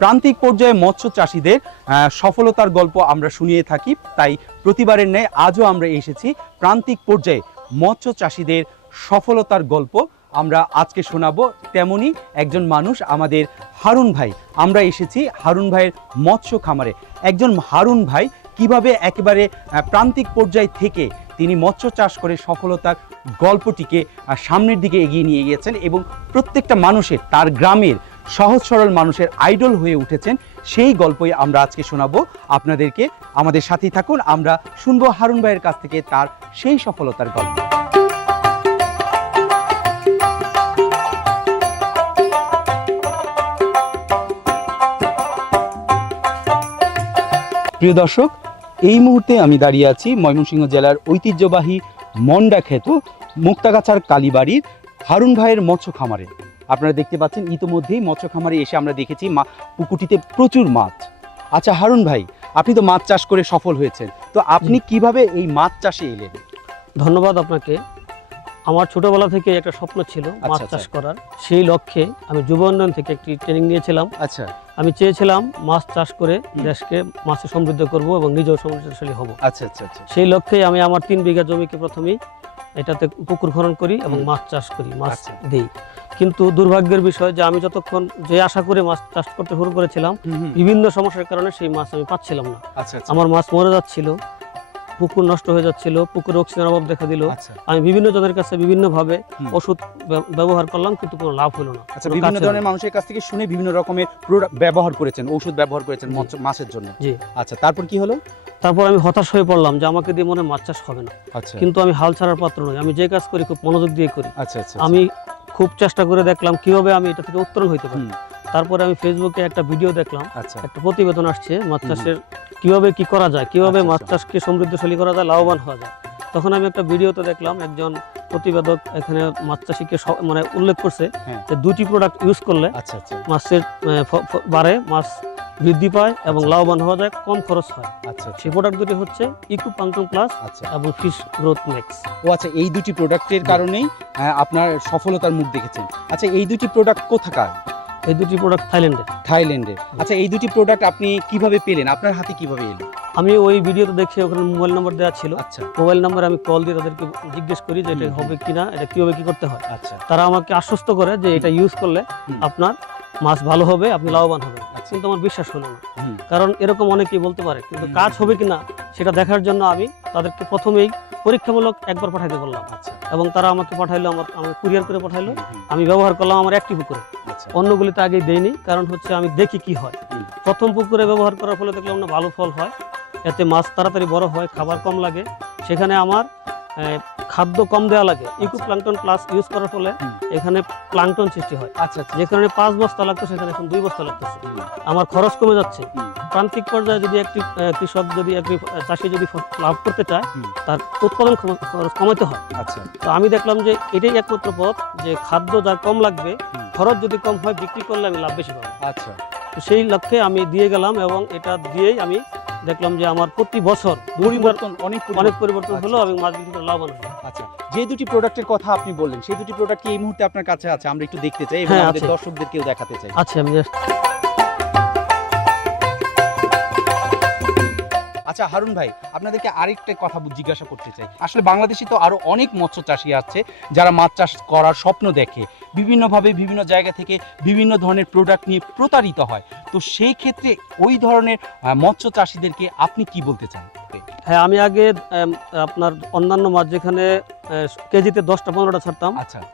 প্রান্তিক পর্যায়ে মৎস্য চাষীদের সফলতার গল্প আমরা শুনিয়ে থাকি, তাই প্রতিবারের ন্যায় আজও আমরা এসেছি প্রান্তিক পর্যায়ে মৎস্য চাষীদের সফলতার গল্প আমরা আজকে শোনাবো। তেমনি একজন মানুষ আমাদের হারুন ভাই, আমরা এসেছি হারুন ভাইয়ের মৎস্য খামারে। একজন হারুন ভাই কিভাবে একেবারে প্রান্তিক পর্যায় থেকে তিনি মৎস্য চাষ করে সফলতার গল্পটিকে সামনের দিকে এগিয়ে নিয়ে গিয়েছেন এবং প্রত্যেকটা মানুষের, তার গ্রামের সহজ সরল মানুষের আইডল হয়ে উঠেছেন, সেই গল্পই আমরা আজকে শোনাবো আপনাদেরকে। আমাদের সাথেই থাকুন, আমরা শুনবো হারুন ভাইয়ের কাছ থেকে তার সেই সফলতার গল্প। প্রিয় দর্শক, এই মুহূর্তে আমি দাঁড়িয়ে আছি ময়মনসিংহ জেলার ঐতিহ্যবাহী মন্ডাখ্যাত মুক্তাগাছার কালীবাড়ির হারুন ভাইয়ের মৎস্য খামারে। আপনারা দেখতে পাচ্ছেন ইতিমধ্যেই মৎস্য খামারে এসে আমরা দেখেছি পুকুরটিতে প্রচুর মাছ। আচ্ছা হারুন ভাই, আপনি তো মাছ চাষ করে সফল হয়েছেন, তো আপনি কিভাবে এই মাছ চাষে এলেন? ধন্যবাদ আপনাকে। আমার ছোটবেলা থেকে একটা স্বপ্ন ছিল মাছ চাষ করার। সেই লক্ষ্যে আমি যুব উন্নয়ন থেকে একটি ট্রেনিং নিয়েছিলাম। আচ্ছা, আমি চেয়েছিলাম মাছ চাষ করে দেশকে মাছে সমৃদ্ধ করব এবং নিজেও সমৃদ্ধশালী হব। আচ্ছা আচ্ছা আচ্ছা। সেই লক্ষ্যে আমি আমার 3 বিঘা জমিকে প্রথমেই এটাতে পুকুর খনন করি এবং মাছ চাষ করি, মাছ দিই। কিন্তু দুর্ভাগ্যের বিষয় যে আমি যতক্ষণ যে আশা করে মাছ চাষ করতে শুরু করেছিলাম, বিভিন্ন সমস্যার কারণে সেই মাছ আমি পাচ্ছিলাম না। আমার মাছ মরে যাচ্ছিল, পুকুর নষ্ট হয়ে যাচ্ছিল, পুকুরে অক্সিজেন অভাব দেখা দিল। আমি বিভিন্ন জনের কাছে বিভিন্ন ভাবে ওষুধ ব্যবহার করলাম, কিন্তু কোনো লাভ হলো না। আচ্ছা, বিভিন্ন ধরনের মানুষের কাছ থেকে শুনে বিভিন্ন রকমের প্রোডাক্ট ব্যবহার করেছেন, ওষুধ ব্যবহার করেছেন মাছের জন্য। জি। আচ্ছা, তারপর কি হলো? তারপর আমি হতাশ হয়ে পড়লাম যে আমাকে দিয়ে মনে মাছ চাষ হবে না। আচ্ছা। কিন্তু আমি হাল ছাড়ার পাত্র নই, আমি যে কাজ করি খুব মনোযোগ দিয়ে করি। আচ্ছা আচ্ছা। আমি খুব চেষ্টা করে দেখলাম কিভাবে আমি এটা থেকে উত্তরণ হইতে পারি। তারপরে আমি ফেসবুকে একটা ভিডিও দেখলাম, একটা প্রতিবেদন আসছে মাছ চাষের কিভাবে কি করা যায়, কিভাবে মাছ চাষকে সমৃদ্ধশালী করা যায়, লাভবান হওয়া যায়। তখন আমি একটা ভিডিওতে দেখলাম একজন প্রতিবেদক এখানে মাছ চাষিকে মানে উল্লেখ করছে যে 2টি প্রোডাক্ট ইউজ করলে মাছের বাড়ে, মাছ বৃদ্ধি পায় এবং লাভবান হওয়া যায়, কম খরচ হয়। আচ্ছা, সেই প্রোডাক্ট দুটি হচ্ছে ইকোপ্লাঙ্কটন প্লাস এবং ফিশ গ্রোথ ম্যাক্স। ও আচ্ছা, এই 2টি প্রোডাক্টের কারণেই আপনার সফলতার মুখ দেখেছেন। আচ্ছা, এই 2টি প্রোডাক্ট কোথাকার? এই 2টি প্রোডাক্ট থাইল্যান্ডের। আচ্ছা, এই 2টি প্রোডাক্ট আপনি কিভাবে পেলেন, আপনার হাতে কিভাবে এলো? আমি ওই ভিডিওতে দেখে ওখানে মোবাইল নাম্বার দেওয়া ছিল। আচ্ছা, মোবাইল নাম্বারে আমি কল দিয়ে তাদেরকে জিজ্ঞেস করি যে এটা হবে কিনা, এটা কিভাবে কি করতে হয়। আচ্ছা, তারা আমাকে আশ্বস্ত করে যে এটা ইউজ করলে আপনার মাছ ভালো হবে, আপনি লাভবান হবেন। কিন্তু আমার বিশ্বাস হলো না, কারণ এরকম অনেকেই বলতে পারে, কিন্তু কাজ হবে কিনা সেটা দেখার জন্য আমি তাদেরকে প্রথমেই পরীক্ষামূলক একবার পাঠাইতে বললাম। এবং তারা আমাকে পাঠাইলো, আমি কুরিয়ার করে পাঠাইলো। আমি ব্যবহার করলাম আমার একটি পুকুরে, অন্যগুলিতে আগে দেইনি, কারণ হচ্ছে আমি দেখি কি হয়। প্রথম পুকুরে ব্যবহার করার ফলে দেখলাম না ভালো ফল হয়, এতে মাছ তাড়াতাড়ি বড় হয়, খাবার কম লাগে। সেখানে আমার খাদ্য কম দেওয়া লাগে। ইকোপ্লাঙ্কটন প্লাস ইউজ করার ফলে এখানে প্লাঙ্কটন সৃষ্টি হয়। আচ্ছা, যেখানে 5 বস্তা লাগতো সেখানে এখন 2 বস্তা লাগতেছে। আমার খরচ কমে যাচ্ছে। প্রান্তিক পর্যায়ে যদি একটি কৃষক, যদি একটি চাষি যদি লাভ করতে চায়, তার উৎপাদন খরচ কমাতে হয়। আচ্ছা, তো আমি দেখলাম যে এটাই একমাত্র পথ, যে খাদ্য যার কম লাগবে, খরচ যদি কম হয়, বিক্রি করলে আমি লাভ বেশি পাবো। আচ্ছা, তো সেই লক্ষ্যে আমি দিয়ে গেলাম এবং এটা দিয়েই আমি দেখলাম যে আমার প্রতি বছর অনেক পরিবর্তন হলো এবং মাছ বিক্রি করে লাভবান হলো। আচ্ছা, যে 2টি প্রোডাক্টের কথা আপনি বললেন, সেই 2টি প্রোডাক্ট কি এই মুহূর্তে আপনার কাছে আছে? আমরা একটু দেখতে চাই এবং আমাদের দর্শকদেরকেও দেখাতে চাই। আচ্ছা, আমি আচ্ছা হারুন ভাই, আপনাদেরকে আরেকটা কথা জিজ্ঞাসা করতে চাই। আসলে বাংলাদেশে তো আরো অনেক মৎস্য চাষী আছে যারা মাছ চাষ করার স্বপ্ন দেখে, বিভিন্নভাবে বিভিন্ন জায়গা থেকে বিভিন্ন ধরনের প্রোডাক্ট নিয়ে প্রতারিত হয়। তো সেই ক্ষেত্রে ওই ধরনের মৎস্য চাষীদেরকে আপনি কি বলতে চান? হ্যাঁ, আমি আগে আপনার অন্যান্য মাছ যেখানে কেজিতে 10টা 15টা ছাড়তাম,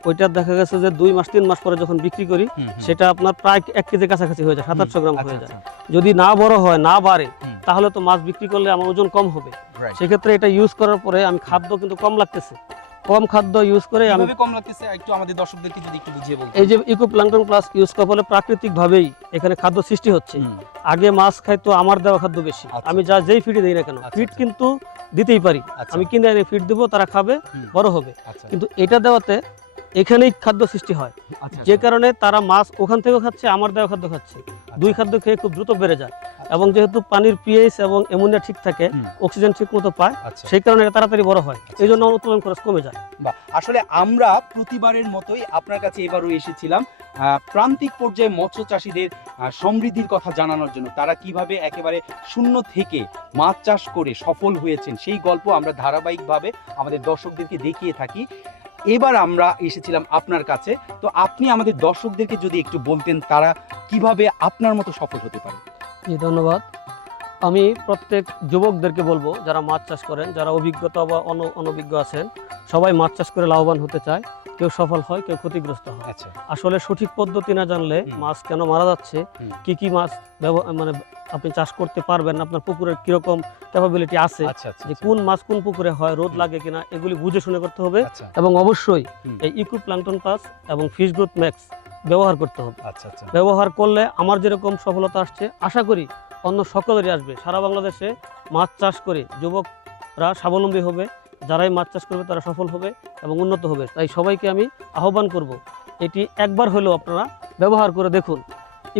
ওইটা দেখা গেছে যে 2 মাস 3 মাস পরে যখন বিক্রি করি, সেটা আপনার প্রায় 1 কেজির কাছাকাছি হয়ে যায়, 700 গ্রাম হয়ে যায়। যদি না বড় হয়, না বাড়ে, তাহলে তো মাছ বিক্রি করলে আমার ওজন কম হবে। সেক্ষেত্রে এটা ইউজ করার পরে আমি খাদ্য কিন্তু কম লাগতেছে, কম খাদ্য ইউজ করে আমি কম লাগতেছে একটু আমাদের দর্শকদেরকে যদি একটু বুঝিয়ে বলতেন। এই যে ইকোপ্লাঙ্কটন প্লাস ইউজ করার ফলে প্রাকৃতিক ভাবেই এখানে খাদ্য সৃষ্টি হচ্ছে। আগে মাছ খাইতো আমার দেওয়া খাদ্য বেশি, আমি যেই ফিড দেই না কেন, ফিড কিন্তু দিতেই পারি, আমি কিনে এনে ফিড দেবো, তারা খাবে, বড় হবে। কিন্তু এটা দেওয়াতে এখানেই খাদ্য সৃষ্টি হয়, আচ্ছা যে কারণে তারা মাছ ওখান থেকেও খাচ্ছে, আমার দেওয়া খাদ্য খাচ্ছে, দুই খাদ্য খেয়ে খুব দ্রুত বেড়ে যায়। এবং যেহেতু পানির পিএইচ এবং অ্যামোনিয়া ঠিক থাকে, অক্সিজেন ঠিক মতো পায়, সেই কারণে এটা তাড়াতাড়ি বড় হয়, এই জন্য উৎপাদন খরচ কমে যায়। বা আসলে আমরা প্রতিবারের মতোই আপনার কাছে এবারও এসেছিলাম প্রান্তিক পর্যায়ে মৎস্য চাষীদের সমৃদ্ধির কথা জানানোর জন্য। তারা কিভাবে একেবারে শূন্য থেকে মাছ চাষ করে সফল হয়েছেন সেই গল্প আমরা ধারাবাহিকভাবে আমাদের দর্শকদেরকে দেখিয়ে থাকি। এবার আমরা এসেছিলাম আপনার কাছে, তো আপনি আমাদের দর্শকদেরকে যদি একটু বলতেন তারা কিভাবে আপনার মতো সফল হতে পারে। জি, ধন্যবাদ। আমি প্রত্যেক যুবকদেরকে বলবো যারা মাছ চাষ করেন, যারা অভিজ্ঞতা বা অনভিজ্ঞ আছেন, সবাই মাছ চাষ করে লাভবান হতে চায়। কেউ সফল হয়, কেউ ক্ষতিগ্রস্ত হয়। আচ্ছা, আসলে সঠিক পদ্ধতি না জানলে মাছ কেন মারা যাচ্ছে, কি কি মাছ মানে আপনি চাষ করতে পারবেন, আপনার পুকুরের কিরকম ক্যাপাবিলিটি আছে, যে কোন মাছ কোন পুকুরে হয়, রোদ লাগে কিনা, এগুলি বুঝে শুনে করতে হবে। এবং অবশ্যই এই ইকো প্ল্যাঙ্কটন প্লাস এবং ফিশ গ্রোথ ম্যাক্স ব্যবহার করতে হবে। ব্যবহার করলে আমার যেরকম সফলতা আসছে, আশা করি অন্য সকলেরই আসবে। সারা বাংলাদেশে মাছ চাষ করে যুবকরা স্বাবলম্বী হবে, যারাই মাছ চাষ করবে তারা সফল হবে এবং উন্নত হবে। তাই সবাইকে আমি আহ্বান করব, এটি একবার হলেও আপনারা ব্যবহার করে দেখুন।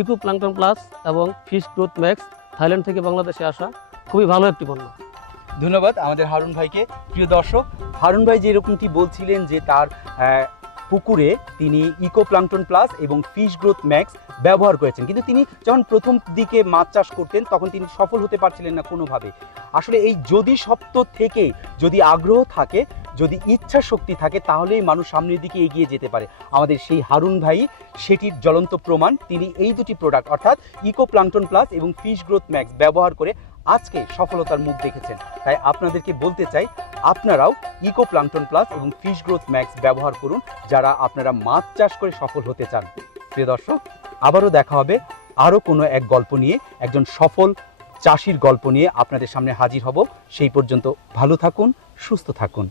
ইকো প্ল্যাঙ্কটন প্লাস এবং ফিশ গ্রোথ ম্যাক্স থাইল্যান্ড থেকে বাংলাদেশে আসা খুবই ভালো একটি পণ্য। ধন্যবাদ আমাদের হারুন ভাইকে। প্রিয় দর্শক, হারুন ভাই যেরকমটি বলছিলেন যে তার পুকুরে তিনি ইকো প্ল্যাঙ্কটন প্লাস এবং ফিশ গ্রোথ ম্যাক্স ব্যবহার করেছেন, কিন্তু তিনি যখন প্রথম দিকে মাছ চাষ করতেন তখন তিনি সফল হতে পারছিলেন না কোনোভাবে। আসলে এই যদি সত্য থেকে, যদি আগ্রহ থাকে, যদি ইচ্ছা শক্তি থাকে, তাহলেই মানুষ সামনের দিকে এগিয়ে যেতে পারে। আমাদের সেই হারুন ভাই সেটির জ্বলন্ত প্রমাণ। তিনি এই দুটি প্রোডাক্ট অর্থাৎ ইকো প্ল্যাঙ্কটন প্লাস এবং ফিশ গ্রোথ ম্যাক্স ব্যবহার করে আজকে সফলতার মুখ দেখেছেন। তাই আপনাদেরকে বলতে চাই, আপনারাও ইকো প্ল্যাঙ্কটন প্লাস এবং ফিশ গ্রোথ ম্যাক্স ব্যবহার করুন যারা আপনারা মাছ চাষ করে সফল হতে চান। প্রিয় দর্শক, আবারও দেখা হবে আরও কোনো এক গল্প নিয়ে, একজন সফল চাষির গল্প নিয়ে আপনাদের সামনে হাজির হব। সেই পর্যন্ত ভালো থাকুন, সুস্থ থাকুন।